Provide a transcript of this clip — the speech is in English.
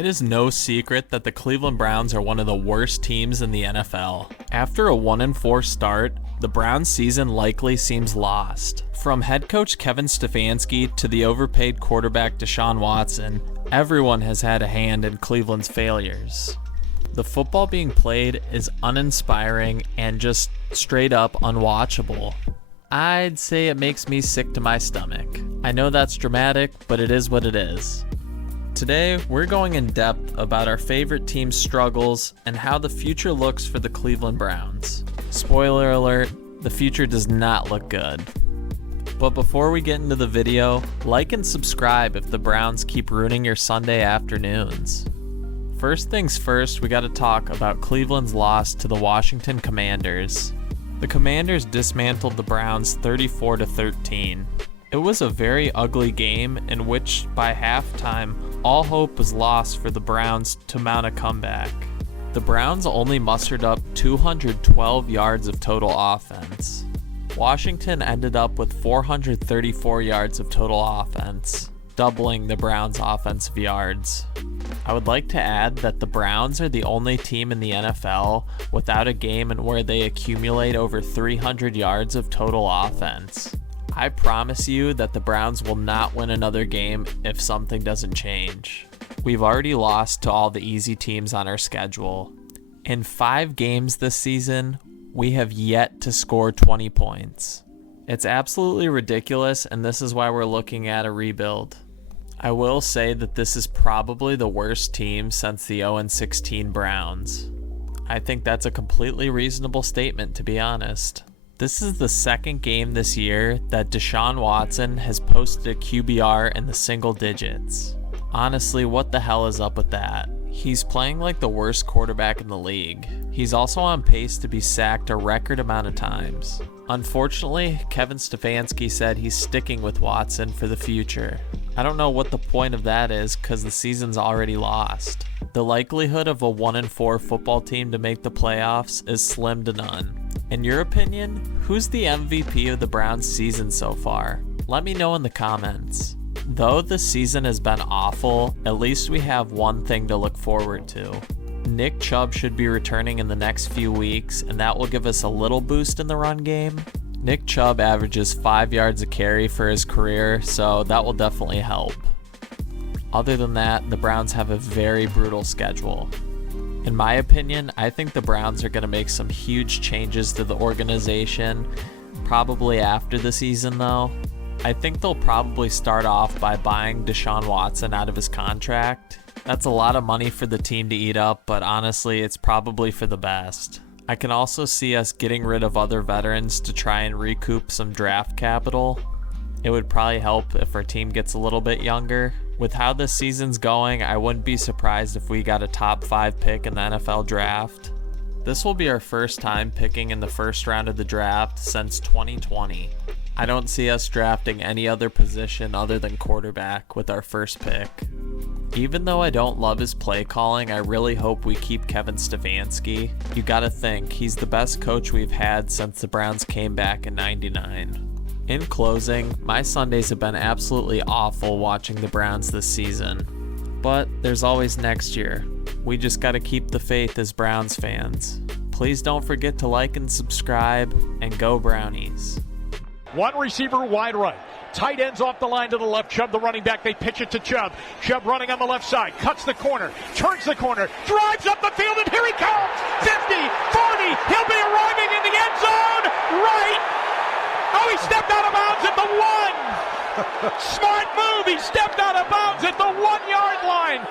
It is no secret that the Cleveland Browns are one of the worst teams in the NFL. After a 1-4 start, the Browns season likely seems lost. From head coach Kevin Stefanski to the overpaid quarterback Deshaun Watson, everyone has had a hand in Cleveland's failures. The football being played is uninspiring and just straight up unwatchable. I'd say it makes me sick to my stomach. I know that's dramatic, but it is what it is. Today, we're going in depth about our favorite team's struggles and how the future looks for the Cleveland Browns. Spoiler alert, the future does not look good. But before we get into the video, like and subscribe if the Browns keep ruining your Sunday afternoons. First things first, we gotta talk about Cleveland's loss to the Washington Commanders. The Commanders dismantled the Browns 34-13. It was a very ugly game in which, by halftime, all hope was lost for the Browns to mount a comeback. The Browns only mustered up 212 yards of total offense. Washington ended up with 434 yards of total offense, doubling the Browns' offensive yards. I would like to add that the Browns are the only team in the NFL without a game in where they accumulate over 300 yards of total offense. I promise you that the Browns will not win another game if something doesn't change. We've already lost to all the easy teams on our schedule. In 5 games this season, we have yet to score 20 points. It's absolutely ridiculous, and this is why we're looking at a rebuild. I will say that this is probably the worst team since the 0-16 Browns. I think that's a completely reasonable statement, to be honest. This is the second game this year that Deshaun Watson has posted a QBR in the single digits. Honestly, what the hell is up with that? He's playing like the worst quarterback in the league. He's also on pace to be sacked a record amount of times. Unfortunately, Kevin Stefanski said he's sticking with Watson for the future. I don't know what the point of that is because the season's already lost. The likelihood of a 1-4 football team to make the playoffs is slim to none. In your opinion, who's the MVP of the Browns season so far? Let me know in the comments. Though the season has been awful, at least we have one thing to look forward to. Nick Chubb should be returning in the next few weeks, and that will give us a little boost in the run game. Nick Chubb averages 5 yards a carry for his career, so that will definitely help. Other than that, the Browns have a very brutal schedule. In my opinion, I think the Browns are going to make some huge changes to the organization, probably after the season though. I think they'll probably start off by buying Deshaun Watson out of his contract. That's a lot of money for the team to eat up, but honestly, it's probably for the best. I can also see us getting rid of other veterans to try and recoup some draft capital. It would probably help if our team gets a little bit younger. With how this season's going, I wouldn't be surprised if we got a top 5 pick in the NFL draft. This will be our first time picking in the first round of the draft since 2020. I don't see us drafting any other position other than quarterback with our first pick. Even though I don't love his play calling, I really hope we keep Kevin Stefanski. You gotta think, he's the best coach we've had since the Browns came back in '99. In closing, my Sundays have been absolutely awful watching the Browns this season. But there's always next year. We just gotta keep the faith as Browns fans. Please don't forget to like and subscribe, and go Brownies. One receiver wide right. Tight ends off the line to the left. Chubb, the running back. They pitch it to Chubb. Chubb running on the left side. Cuts the corner. Turns the corner. Drives up the field, and here he comes. 50, 40. He'll be arriving in the end zone. Right. Oh, he stepped out of bounds at the 1. Smart move. He stepped out of bounds at the 1-yard line.